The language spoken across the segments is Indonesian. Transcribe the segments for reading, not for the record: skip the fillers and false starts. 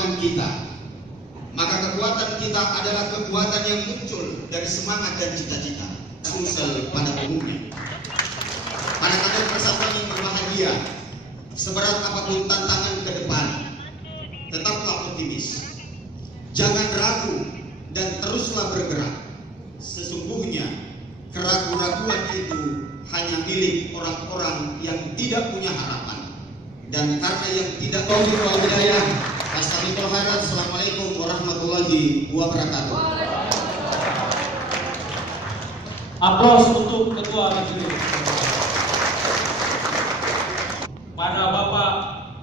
perjuangan kita. Maka kekuatan kita adalah kekuatan yang muncul dari semangat dan cita-cita Sumsel pada umumnya. Para kader persatuan yang berbahagia, seberat apapun tantangan ke depan, tetaplah optimis. Jangan ragu dan teruslah bergerak. Sesungguhnya keraguan-raguan itu hanya milik orang-orang yang tidak punya harapan. Dan karena yang tidak tahu hidayah, Assalamualaikum warahmatullahi wabarakatuh. Aplaus untuk Ketua Majelis. Pada Bapak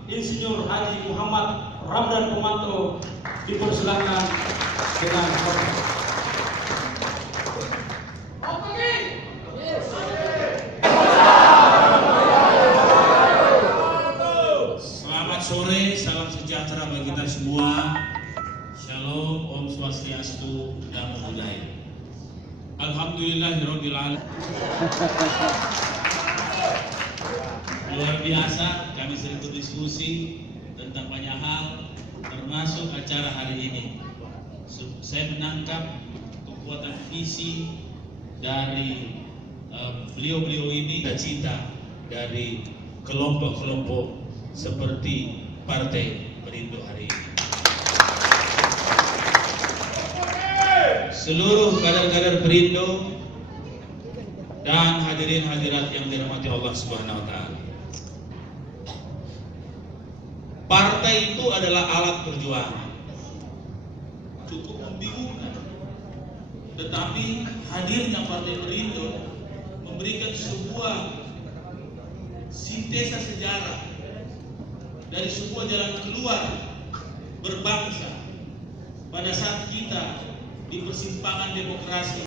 Insinyur Haji Muhammad Ramdan Pomanto dipersilakan dengan hormat. Selamat sore, salam sejahtera bagi kita semua. Shalom, Om Swastiastu, Namo Buddhaya. Alhamdulillahirabbil alamin. Luar biasa, kami sering berdiskusi tentang banyak hal, termasuk acara hari ini. Saya menangkap kekuatan visi dari beliau-beliau ini, cita dari kelompok-kelompok seperti Partai Perindo hari ini. Seluruh kader-kader Perindo dan hadirin hadirat yang dirahmati Allah Subhanahu wa taala. Partai itu adalah alat perjuangan. Cukup membingungkan. Tetapi hadirnya Partai Perindo memberikan sebuah sintesa sejarah dari sebuah jalan keluar berbangsa pada saat kita di persimpangan demokrasi